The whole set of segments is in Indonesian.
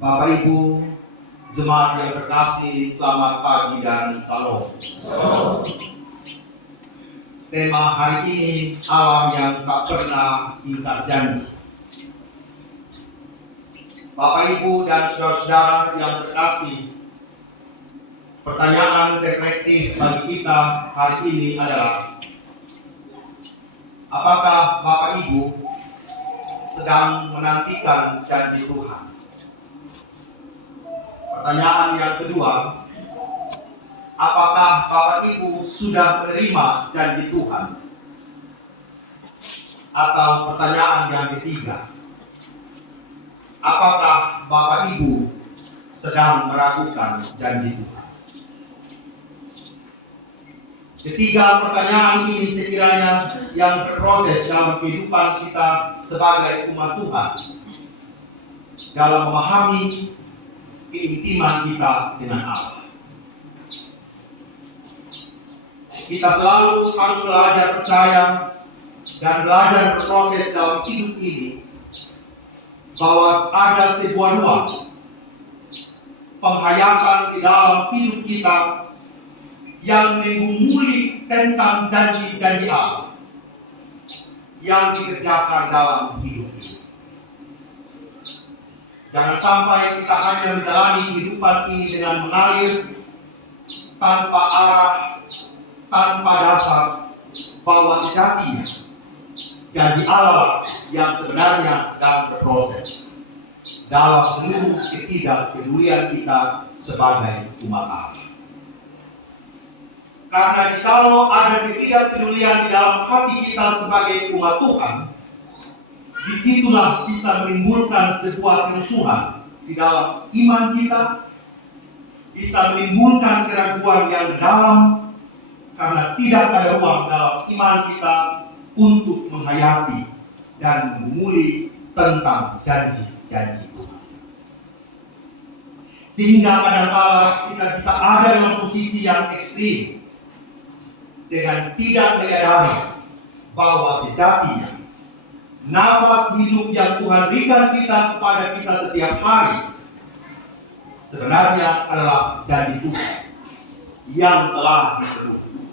Bapak Ibu, jemaat yang terkasih, selamat pagi dan salam. Tema hari ini, alam yang tak pernah ingkar janji. Bapak Ibu dan saudara-saudara yang terkasih, pertanyaan reflektif bagi kita hari ini adalah, apakah Bapak Ibu sedang menantikan janji Tuhan? Pertanyaan yang kedua, apakah Bapak Ibu sudah menerima janji Tuhan? Atau pertanyaan yang ketiga, apakah Bapak Ibu sedang meragukan janji Tuhan? Ketiga pertanyaan ini sekiranya yang berproses dalam kehidupan kita sebagai umat Tuhan dalam memahami keintiman kita dengan Allah. Kita selalu harus belajar percaya dan belajar berproses dalam hidup ini bahwa ada sebuah ruang penghayatan di dalam hidup kita yang mengumuli tentang janji-janji Allah yang dikerjakan dalam hidup ini. Jangan sampai kita hanya menjalani kehidupan ini dengan mengalir tanpa arah, tanpa dasar, bahwa sejatinya janji Allah yang sebenarnya sedang berproses dalam seluruh ketidakpedulian kita sebagai umat Allah. Karena jikalau ada ketidakpedulian di dalam hati kita sebagai umat Tuhan, disitulah bisa menimbulkan sebuah kerusuhan di dalam iman kita, bisa menimbulkan keraguan yang dalam, karena tidak ada ruang dalam iman kita untuk menghayati dan mengumuli tentang janji-janji Tuhan. Sehingga kadang-kala kita bisa ada dalam posisi yang ekstrim, dengan tidak menyadari bahwa sejatinya nafas hidup yang Tuhan berikan kita kepada kita setiap hari sebenarnya adalah janji Tuhan yang telah dipenuhi.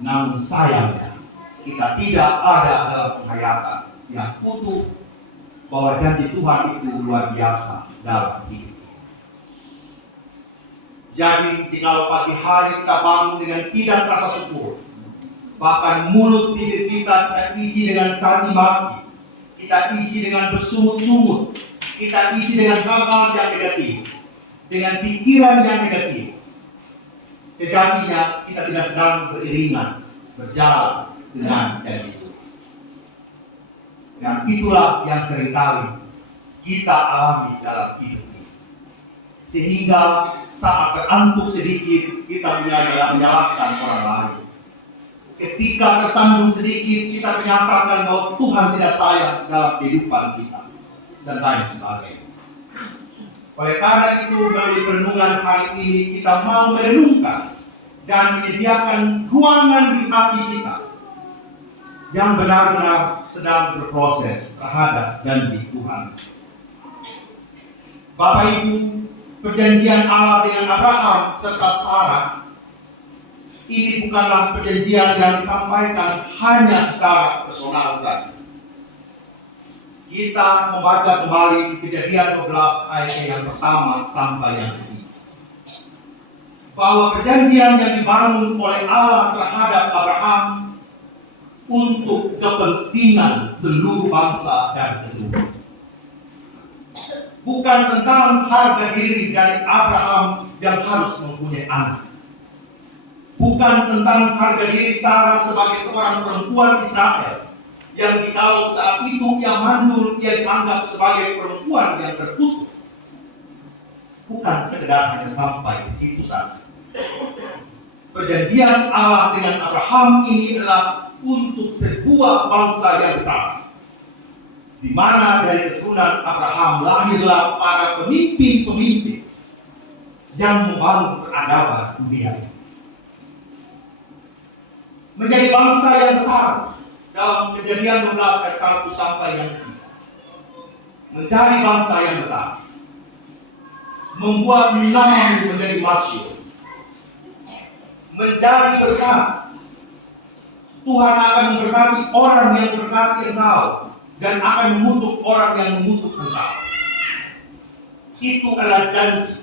Namun sayangnya kita tidak ada dalam penghayatan yang utuh bahwa janji Tuhan itu luar biasa dalam hidup. Jadi jika pagi hari kita bangun dengan tidak rasa syukur, bahkan mulut bibir kita isi dengan caci maki, kita isi dengan bersungut-sungut, kita isi dengan hal-hal yang negatif, dengan pikiran yang negatif, sejatinya kita tidak sedang beriringan berjalan dengan janji itu. Dan itulah yang seringkali kita alami dalam hidup ini. Sehingga saat terantuk sedikit kita menyalahkan orang lain. Ketika tersandung sedikit kita menyatakan bahwa Tuhan tidak sayang dalam kehidupan kita dan lain sebagainya. Oleh karena itu melalui renungan hari ini kita mau merenungkan dan menyediakan ruangan di hati kita yang benar-benar sedang berproses terhadap janji Tuhan. Bapak Ibu, perjanjian Allah dengan Abraham serta Sarah ini bukanlah perjanjian yang disampaikan hanya secara personal saja. Kita membaca kembali Kejadian 12 ayat yang pertama sampai yang ketiga, bahwa perjanjian yang dibangun oleh Allah terhadap Abraham untuk kepentingan seluruh bangsa dan keturunan. Bukan tentang harga diri dari Abraham yang harus mempunyai anak. Bukan tentang harga diri Sarah sebagai seorang perempuan Israel yang jikalau saat itu ia mandul, ia dianggap sebagai perempuan yang terkutuk. Bukan sekedar hanya sampai di situ saja. Perjanjian Allah dengan Abraham ini adalah untuk sebuah bangsa yang besar, di mana dari keturunan Abraham lahirlah para pemimpin-pemimpin yang membangun peradaban dunia ini. Menjadi bangsa yang besar dalam Kejadian 12 ayat 1 sampai yang 3. Mencari bangsa yang besar membuat nama menjadi masyhur, menjadi berkat. Tuhan akan memberkati orang yang berkati engkau dan akan mengutuk orang yang mengutuk engkau. Itu adalah janji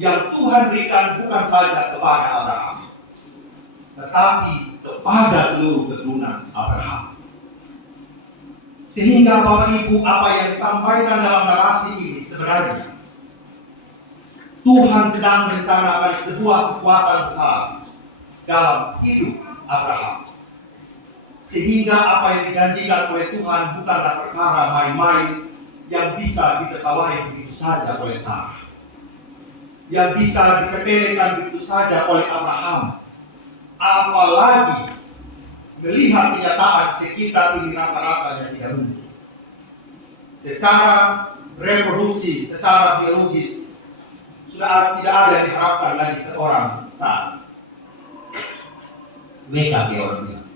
yang Tuhan berikan bukan saja kepada Abraham, tetapi kepada seluruh keturunan Abraham. Sehingga Bapak Ibu, apa yang disampaikan dalam narasi ini sebenarnya Tuhan sedang merencanakan sebuah kekuatan besar dalam hidup Abraham. Sehingga apa yang dijanjikan oleh Tuhan bukanlah perkara main-main yang bisa ditertawai begitu saja oleh Sarah, yang bisa disepelekan begitu saja oleh Abraham. Apalagi melihat kenyataan sekitar ini, rasa-rasanya tidak mungkin. Secara reproduksi, secara biologis, sudah tidak ada yang diharapkan lagi seorang Sarah. Mereka orang bilang.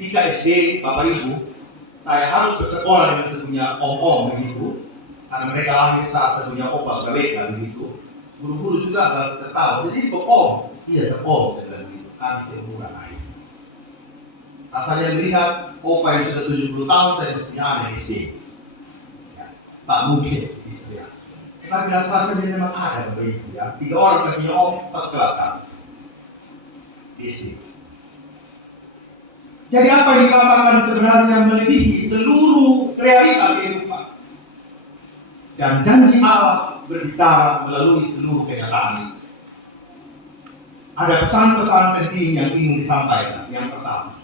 Ketika SD, Bapak Ibu, saya harus bersekolah dengan sepunya om-om begitu, karena mereka lahir saat sepunya opa sudah BK begitu. Guru-guru juga agak tertawa. Jadi om, iya seom, saya bilang begitu. Kami seumuran air. Rasanya melihat opa yang sudah 70 tahun dan mestinya ada SD. Ya, tak mungkin gitu ya. Tapi rasanya memang ada Bapak Ibu ya. 3 orang yang punya om, 1 kelas kan. SD. Jadi apa yang dikatakan sebenarnya melebihi seluruh realita kehidupan. Dan janji Allah berbicara melalui seluruh kenyataan ini. Ada pesan-pesan penting yang ingin disampaikan. Yang pertama,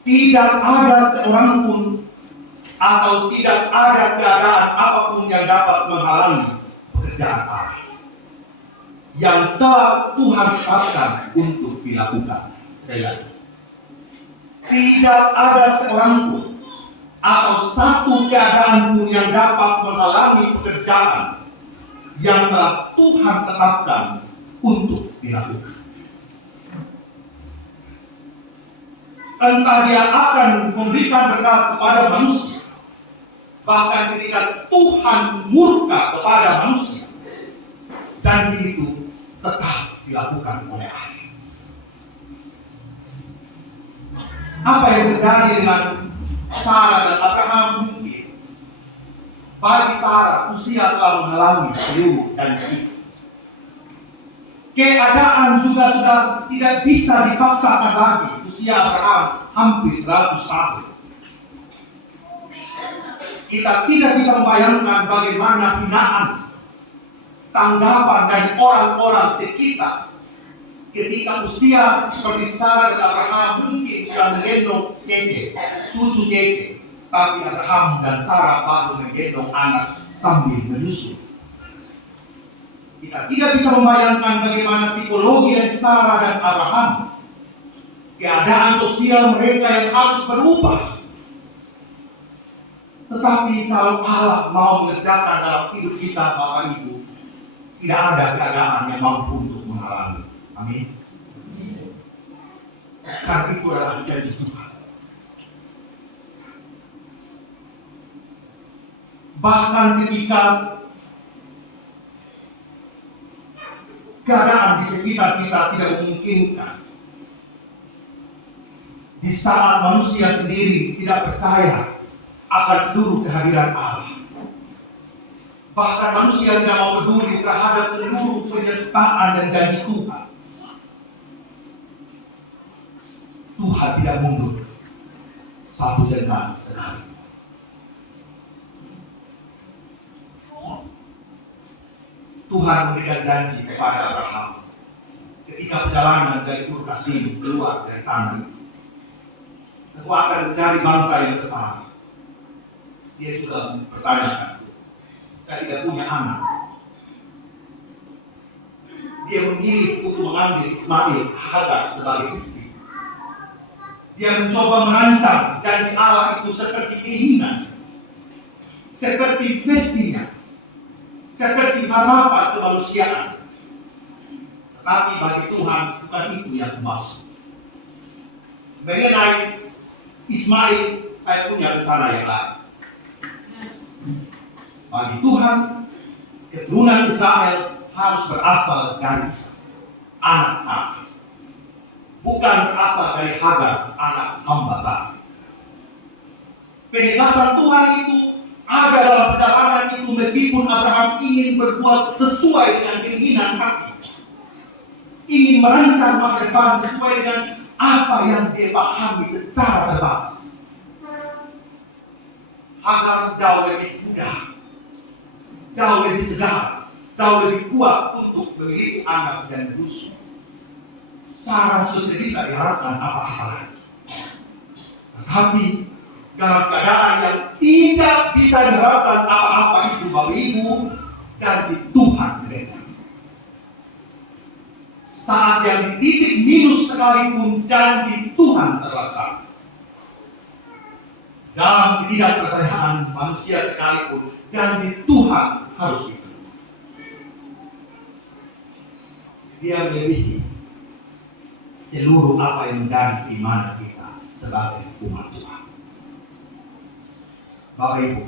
tidak ada seorang pun atau tidak ada keadaan apapun yang dapat menghalangi pekerjaan Allah yang telah Tuhan tetapkan untuk dilakukan. Sekali lagi, tidak ada seorang pun atau satu keadaan pun yang dapat menghalangi pekerjaan yang telah Tuhan tetapkan untuk dilakukan. Entah dia akan memberikan berkat kepada manusia, bahkan ketika Tuhan murka kepada manusia, janji itu tetap dilakukan oleh Allah. Apa yang terjadi dengan Sarah dan Abraham mungkin bagi Sarah usia telah menghalangi seluruh janji. Keadaan juga sudah tidak bisa dipaksakan lagi. Usia Abraham hampir 100 tahun. Kita tidak bisa membayangkan bagaimana hinaan, tanggapan dan orang-orang sekitar ketika usia seperti Sarah dan Abraham mungkin sudah menggendong cucu Cece, tapi Abraham dan Sarah baru menggendong anak sambil menyusu. Kita tidak bisa membayangkan bagaimana psikologi dari Sarah dan Abraham, keadaan sosial mereka yang harus berubah. Tetapi kalau Allah mau mengerjakan dalam hidup kita, Bapak Ibu, tidak ada keadaan yang mampu untuk menghalangi. Amin. Karena itu adalah janji Tuhan. Bahkan ketika keadaan di sekitar kita tidak memungkinkan, di saat manusia sendiri tidak percaya akan seluruh kehadiran Allah, bahkan manusia tidak mau peduli terhadap seluruh penyertaan dan janji Tuhan, Tuhan tidak mundur satu jengkal sekali. Tuhan memberikan janji kepada Abraham ketika perjalanan dari Ur Kasdim keluar dari tanah itu. Aku akan mencari bangsa yang besar. Dia juga mempertanyakan, saya tidak punya anak. Dia memilih untuk mengambil Ismail Hagar sebagai istri. Dia mencoba merancang janji Allah itu seperti keinginan, seperti versinya, seperti harapan kemanusiaan. Tetapi bagi Tuhan bukan itu yang dimaksud. Mengenai Ismail, saya punya rencana yang lain. Bagi Tuhan, keturunan Israel harus berasal dari Ishak, anak Sara, bukan berasal dari Hagar, anak hamba Sara. Penegasan Tuhan itu ada dalam perjalanan itu meskipun Abraham ingin berbuat sesuai dengan keinginan hati, ingin merancang masa depan sesuai dengan apa yang dia pahami secara terbatas. Hagar jauh lebih mudah, jauh lebih segar, jauh lebih kuat untuk memiliki anak dan cucu. Sarah sudah tidak bisa diharapkan apa-apa lagi. Tetapi dalam keadaan yang tidak bisa diharapkan apa-apa itu, Bapak Ibu, janji Tuhan terjadi. Saat yang di titik minus sekalipun janji Tuhan terlaksana. Dalam ketidakpercayaan manusia sekalipun, janji Tuhan harus dipenuhi. Dia melebihi seluruh apa yang menjadi keimanan kita sebagai umat Tuhan. Bapak Ibu,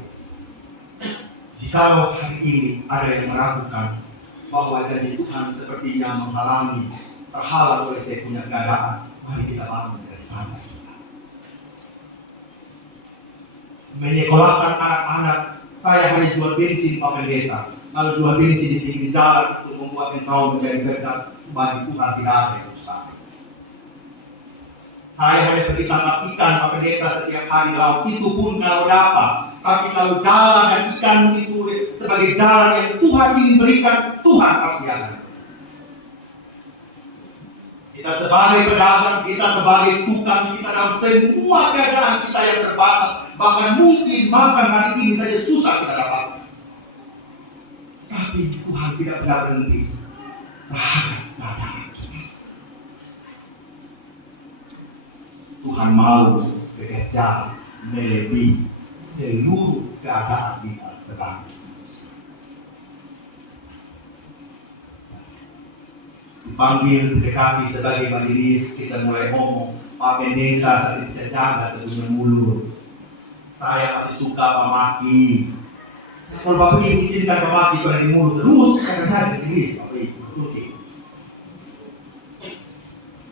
jikalau hari ini ada yang meragukan bahwa janji Tuhan sepertinya menghalangi, terhalang oleh saya punya keadaan, mari kita bangun dari santai. Menyekolahkan anak-anak, saya hanya jual bensin Pak Pendeta. Kalau jual bensin di pinggir jalan untuk membuat engkau menjadi berkat bagi Tuhan, tidak ada yang mustahil. Saya hanya pergi tangkap ikan Pak Pendeta setiap hari laut, itu pun kalau dapat. Tapi kalau jalan dan ikan itu sebagai jalan yang Tuhan ingin berikan, Tuhan pasti akan. Kita sebagai pedagang, kita sebagai tukang, kita dalam semua keadaan kita yang terbatas, bahkan mungkin makan hari ini saja susah kita dapat. Tapi Tuhan tidak pernah berhenti terhadap keadaan kita. Tuhan mau bekerja melebihi seluruh keadaan kita sebagai manusia. Dipanggil, mendekati sebagai majelis, kita mulai ngomong, Pak Pendeta saya bisa jaga sebelum mulut. Saya masih suka memaki. Kalau Bapak Ibu izinkan memaki pada di mulut terus, akan jadi majelis Bapak Ibu.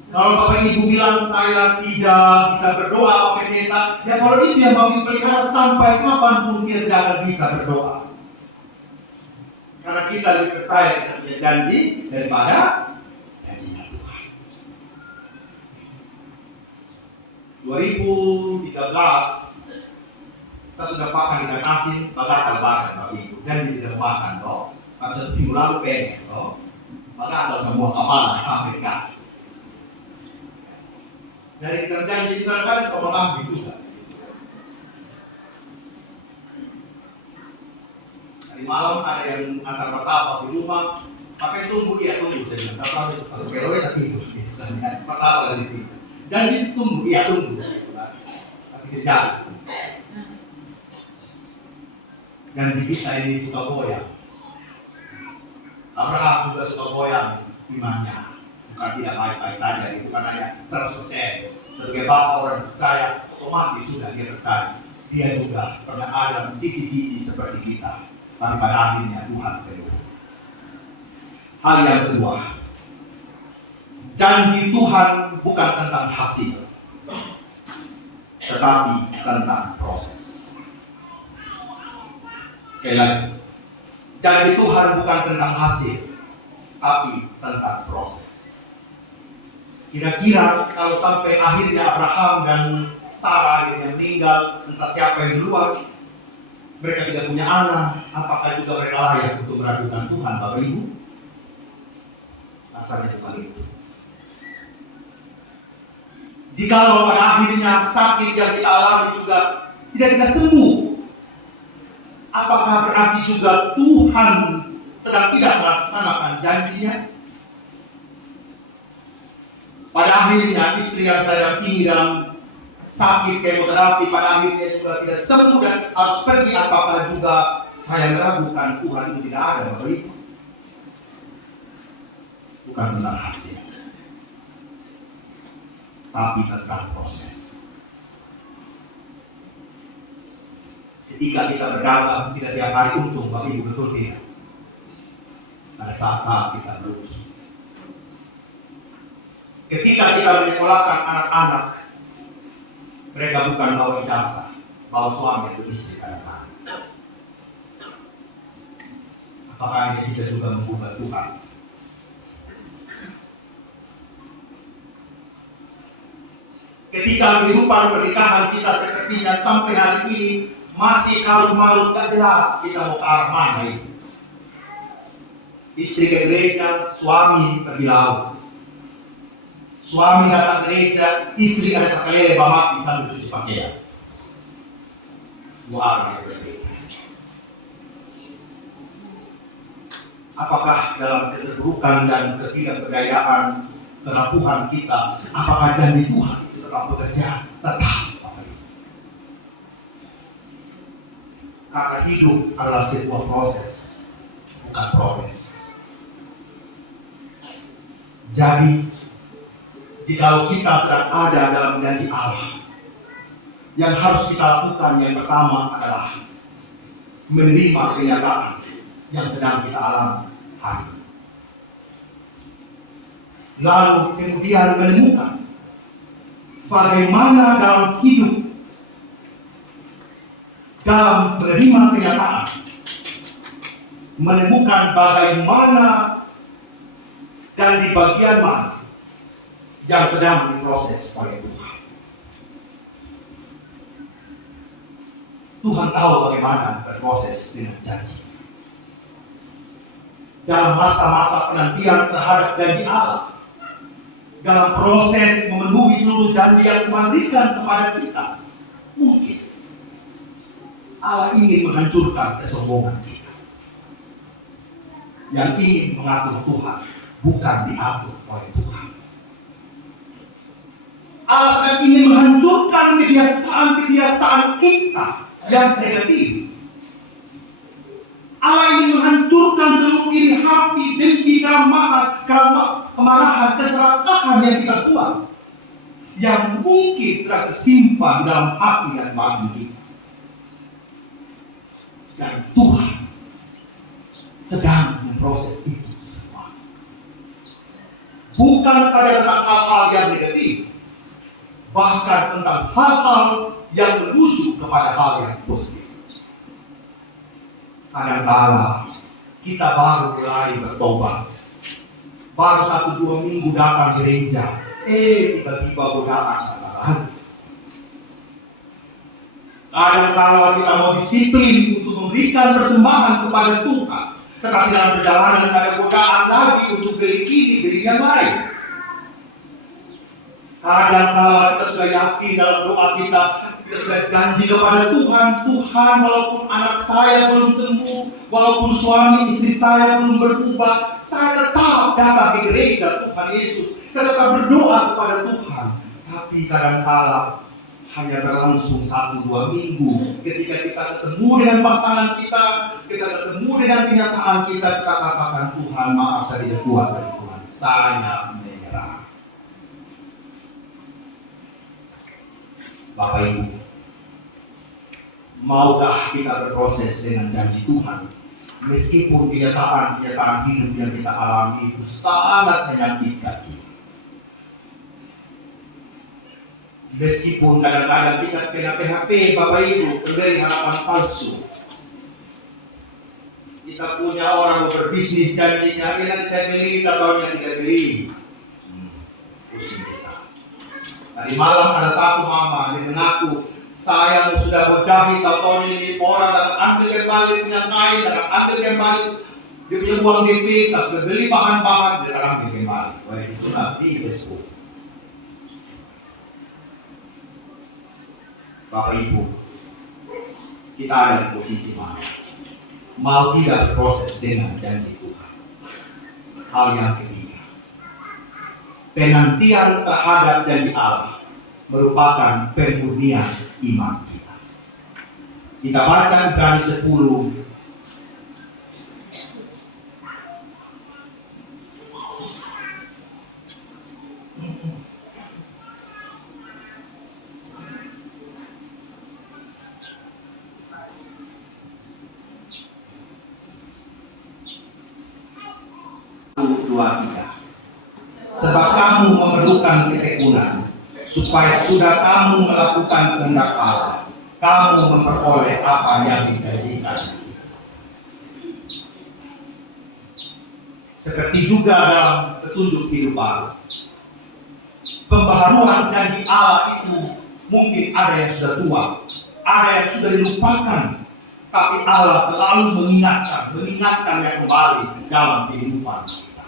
Kalau Bapak Ibu bilang saya tidak bisa berdoa Pak Pendeta, ya kalau itu yang Bapak Ibu pelihara sampai kapanpun dia tidak akan bisa berdoa. Karena kita lebih percaya dengan dia janji daripada janjinya Tuhan. 2013 saya sudah makan ikan asin bakal Bapak Ibu. Janji tidak makan toh. Tapi satu minggu lalu pengen toh. Bakal semua kapal sampai kaki. Dari kita janji juga kan kau mengambil juga. Hari malam ada yang antar pertapa di rumah, apa yang tunggu dia tunggu saya bilang. Tapi habis sepeda saya tidur. Pertapa dari pizza. Janji tunggu dia tunggu. Tapi tidak. Janji kita ini suka goyang. Abraham juga suka goyang imannya. Bukan tidak baik-baik saja, itu bukan hanya 100%. Sebagai bapak orang percaya, otomatis sudah dia percaya. Dia juga pernah ada sisi-sisi seperti kita. Tapi pada akhirnya Tuhan berdua. Hal yang kedua, janji Tuhan bukan tentang hasil, tetapi tentang proses. Sekali lagi, janji Tuhan bukan tentang hasil, tapi tentang proses. Kira-kira kalau sampai akhirnya Abraham dan Sarah yang meninggal, entah siapa yang duluan, mereka tidak punya anak, apakah juga mereka layak untuk meragukan Tuhan, Bapak Ibu? Rasanya bukan itu. Jikalau pada akhirnya sakit yang kita alami juga tidak kita sembuh, apakah berarti juga Tuhan sedang tidak melaksanakan janjinya? Pada akhirnya istri yang saya pinggang sakit kemoterapi, pada akhirnya juga tidak sembuh dan harus pergi, apakah juga saya meragukan Tuhan itu tidak ada, Bapak Ibu? Bukan tentang hasil, tapi tentang proses. Ketika kita berdagang, kita tiap hari untung, tapi betul tidak. Pada saat-saat kita merugi. Ketika kita menyekolahkan anak-anak, mereka bukan bawa ijazah, bawa suami atau istri kadang-kadang. Apakah ini kita juga membuka Tuhan? Ketika kehidupan pernikahan kita sepertinya sampai hari ini masih karut-marut, tak jelas kita mau ke arah mana itu. Istri ke gereja, suami pergi laut. Suami datang ke gereja, istri ada cakalele bamati sambil cuci pakaian. Dua arah yang berbeda. Apakah dalam keterburukan dan ketidakberdayaan, kerapuhan kita, apakah janji Tuhan itu tetap bekerja? Tetap. Karena hidup adalah sebuah proses, bukan progres. Jadi, jikalau kita sedang ada dalam janji Allah, yang harus kita lakukan yang pertama adalah menerima kenyataan yang sedang kita alami hari ini. Lalu kemudian menemukan bagaimana dalam hidup, dalam menerima kenyataan, menemukan bagaimana dan di bagian mana yang sedang diproses oleh Tuhan. Tuhan tahu bagaimana berproses dengan janji. Dalam masa-masa penantian terhadap janji Allah, dalam proses memenuhi seluruh janji yang Tuhan berikan kepada kita, mungkin Allah ingin menghancurkan kesombongan kita. Yang ingin mengatur Tuhan, bukan diatur oleh Tuhan. Allah sedang ingin menghancurkan kebiasaan-kebiasaan kita yang negatif. Allah ingin menghancurkan seluruh iri hati, dengki, kemarahan, keserakahan yang kita buat, yang mungkin telah tersimpan dalam hati dan batin kita. Dan Tuhan sedang memproses itu semua. Bukan saja tentang hal-hal yang negatif, bahkan tentang hal-hal yang menuju kepada hal yang positif. Kadang-kala kita baru mulai bertobat, baru 1-2 minggu datang gereja, tiba-tiba godaan datang lagi. Kadang-kala kita mau disiplin untuk memberikan persembahan kepada Tuhan, tetapi dalam perjalanan ada godaan lagi untuk beli ini, beli yang lain. Kadang-kala kita sudah yakin dalam doa kita sudah janji kepada Tuhan, Tuhan, walaupun anak saya belum sembuh, walaupun suami istri saya belum berubah, saya tetap datang ke gereja Tuhan Yesus, saya tetap berdoa kepada Tuhan. Tapi kadang-kala hanya berlangsung 1-2 minggu, ketika kita ketemu dengan pasangan kita ketemu dengan kenyataan kita katakan, Tuhan maaf saya tidak kuat dari Tuhan, saya menyerah. Bapak Ibu, maukah kita berproses dengan janji Tuhan, meskipun kenyataan hidup yang kita alami itu sangat menyakitkan kita. Meskipun kadang-kadang kita kena PHP, Bapak Ibu, memberi harapan palsu. Kita punya orang berbisnis janjinya, ini nanti saya beli, tahunnya tidak beli. Pusing kita. Tadi malam ada satu mama yang mengaku, saya sudah berjahit, tahun ini orang datang ambil kembali punya kain, datang ambil kembali dia punya uang DP, saya sudah beli bahan-bahan, dia datang ambil kembali. Wah, itu nanti besok. Bapak Ibu, kita ada di posisi mana? Mau tidak proses dengan janji Tuhan. Hal yang ketiga, penantian terhadap janji Allah merupakan pemurnian iman kita. Kita baca Ibrani 10. melakukan ketekunan, supaya sudah kamu melakukan kehendak Allah, kamu memperoleh apa yang dijanjikan. Seperti juga dalam petunjuk kehidupan, pembaharuan janji Allah itu mungkin ada yang sudah tua, ada yang sudah dilupakan, tapi Allah selalu mengingatkannya kembali dalam kehidupan kita.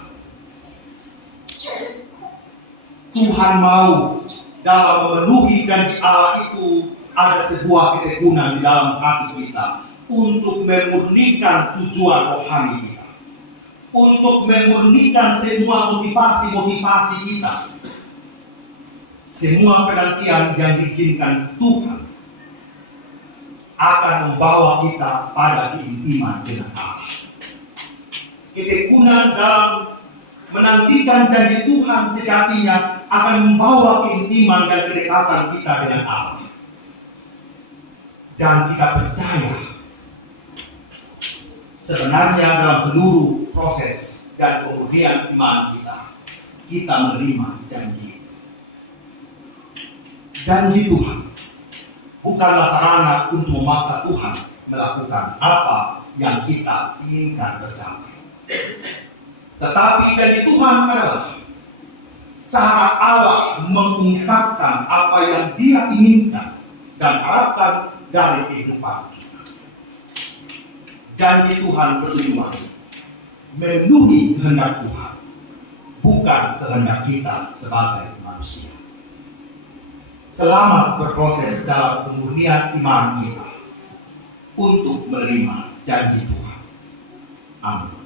Tuhan mau dalam memenuhi janji Allah itu ada sebuah ketekunan di dalam hati kita untuk memurnikan tujuan rohani kita, untuk memurnikan semua motivasi kita, semua penantian yang diizinkan Tuhan akan membawa kita pada keintiman dengan Allah. Ketekunan dalam menantikan janji Tuhan sejatinya akan membawa keintiman dan kedekatan kita dengan Allah. Dan kita percaya sebenarnya dalam seluruh proses dan pemurnian iman kita menerima janji. Janji Tuhan bukanlah sarana untuk memaksa Tuhan melakukan apa yang kita inginkan tercapai. Tetapi janji Tuhan adalah cara Allah mengungkapkan apa yang Dia inginkan dan harapkan dari kehidupan kita. Janji Tuhan bertujuan memenuhi kehendak Tuhan, bukan kehendak kita sebagai manusia. Selamat berproses dalam pemurnian iman kita untuk menerima janji Tuhan. Amin.